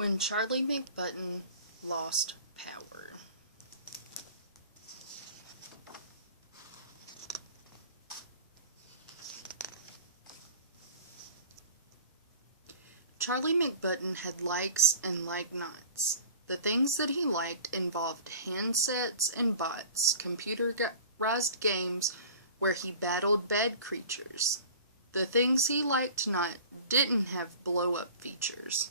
When Charlie McButton lost power. Charlie McButton had likes and like-nots. The things that he liked involved handsets and bots, computerized games where he battled bad creatures. The things he liked not didn't have blow-up features.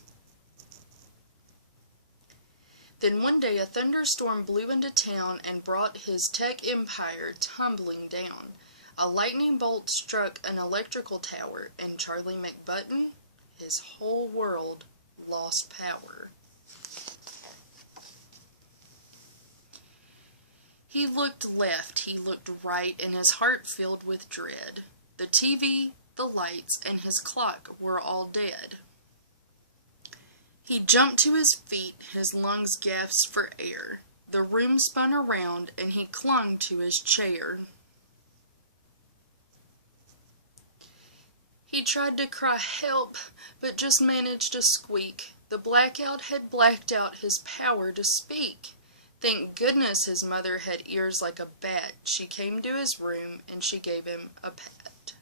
Then one day a thunderstorm blew into town and brought his tech empire tumbling down. A lightning bolt struck an electrical tower, and Charlie McButton, his whole world, lost power. He looked left, he looked right, and his heart filled with dread. The TV, the lights, and his clock were all dead. He jumped to his feet, his lungs gasped for air. The room spun around, and he clung to his chair. He tried to cry help, but just managed to squeak. The blackout had blacked out his power to speak. Thank goodness his mother had ears like a bat. She came to his room, and she gave him a pat.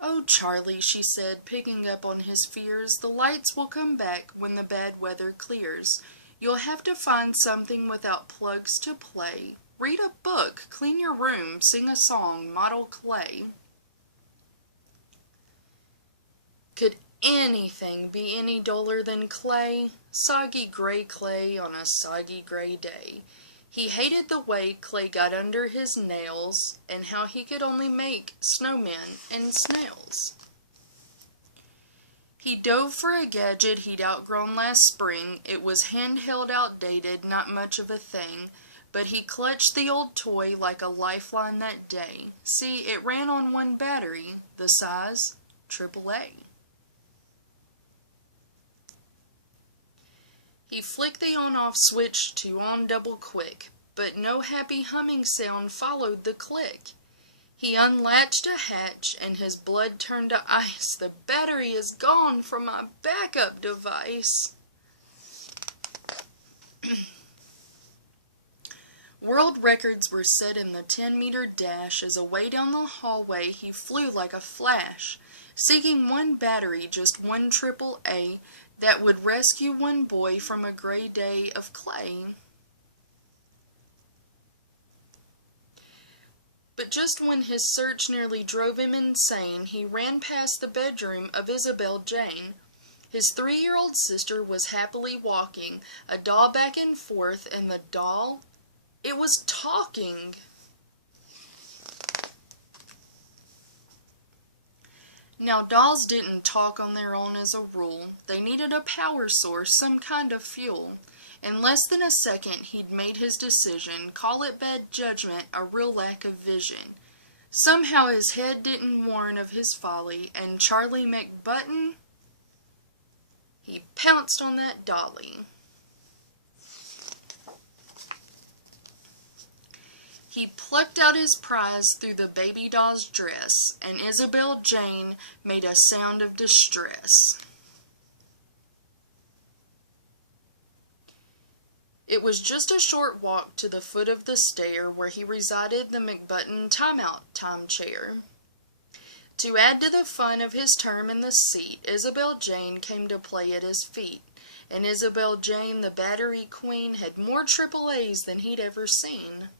"Oh, Charlie," she said, picking up on his fears, "the lights will come back when the bad weather clears. You'll have to find something without plugs to play. Read a book, clean your room, sing a song, model clay." Could anything be any duller than clay? Soggy gray clay on a soggy gray day. He hated the way clay got under his nails, and how he could only make snowmen and snails. He dove for a gadget he'd outgrown last spring. It was handheld, outdated, not much of a thing, but he clutched the old toy like a lifeline that day. See, it ran on one battery, the size AAA. He flicked the on-off switch to on double quick, but no happy humming sound followed the click. He unlatched a hatch, and his blood turned to ice. "The battery is gone from my backup device." World records were set in the 10-meter dash as away down the hallway he flew like a flash, seeking one battery, just one AAA, that would rescue one boy from a gray day of clay. But just when his search nearly drove him insane, he ran past the bedroom of Isabel Jane. His 3-year-old sister was happily walking, a doll back and forth, and the doll, it was talking. Now, dolls didn't talk on their own as a rule. They needed a power source, some kind of fuel. In less than a second, he'd made his decision. Call it bad judgment, a real lack of vision. Somehow his head didn't warn of his folly, and Charlie McButton, he pounced on that dolly. He plucked out his prize through the baby doll's dress, and Isabel Jane made a sound of distress. It was just a short walk to the foot of the stair where he resided, the McButton timeout time chair. To add to the fun of his term in the seat, Isabel Jane came to play at his feet, and Isabel Jane, the battery queen, had more AAAs than he'd ever seen.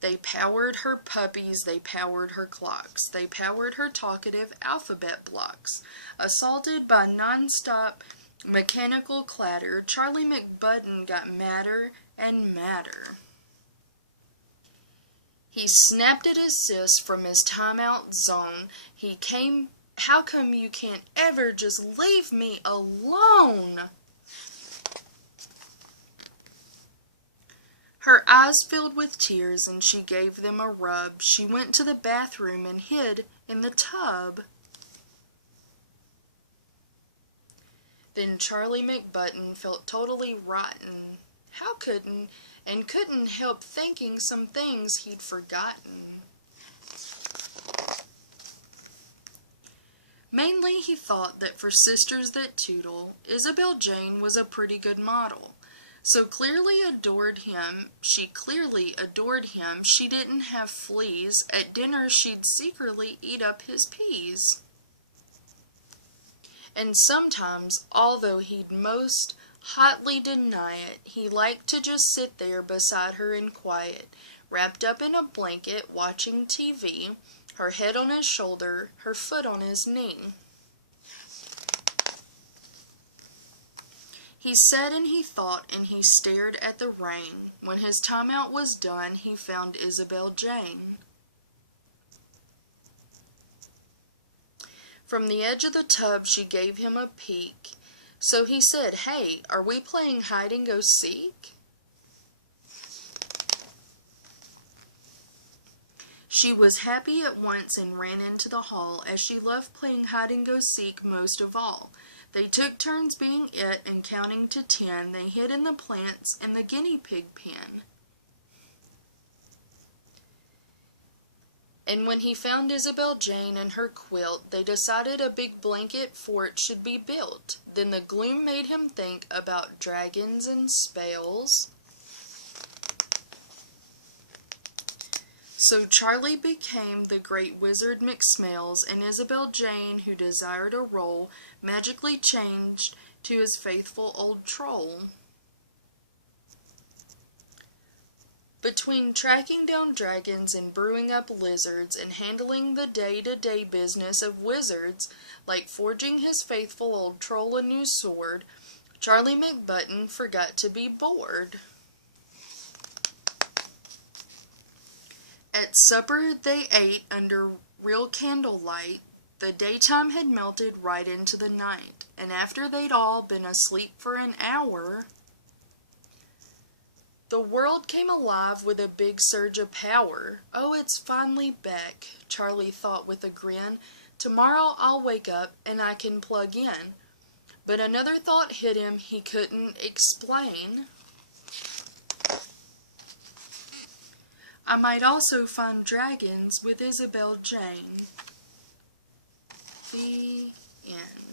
They powered her puppies, they powered her clocks, they powered her talkative alphabet blocks. Assaulted by non-stop mechanical clatter, Charlie McButton got madder and madder. He snapped at his sis from his timeout zone. He came, "How come you can't ever just leave me alone?" Her eyes filled with tears, and she gave them a rub. She went to the bathroom and hid in the tub. Then Charlie McButton felt totally rotten. How couldn't help thinking some things he'd forgotten. Mainly he thought that for sisters that tootle, Isabel Jane was a pretty good model. So clearly adored him, she clearly adored him, she didn't have fleas, at dinner she'd secretly eat up his peas. And sometimes, although he'd most hotly deny it, he liked to just sit there beside her in quiet, wrapped up in a blanket, watching TV, her head on his shoulder, her foot on his knee. He sat and he thought and he stared at the rain. When his time out was done, he found Isabel Jane. From the edge of the tub she gave him a peek. So he said, "Hey, are we playing hide and go seek?" She was happy at once and ran into the hall, as she loved playing hide and go seek most of all. They took turns being it and counting to 10. They hid in the plants and the guinea pig pen. And when he found Isabel Jane and her quilt, they decided a big blanket fort should be built. Then the gloom made him think about dragons and spells. So Charlie became the great wizard McSmells, and Isabel Jane, who desired a role, magically changed to his faithful old troll. Between tracking down dragons and brewing up lizards and handling the day-to-day business of wizards, like forging his faithful old troll a new sword, Charlie McButton forgot to be bored. At supper they ate under real candlelight. The daytime had melted right into the night, and after they'd all been asleep for an hour, the world came alive with a big surge of power. "Oh, it's finally back," Charlie thought with a grin. "Tomorrow I'll wake up and I can plug in." But another thought hit him he couldn't explain. I might also find dragons with Isabel Jane. The end.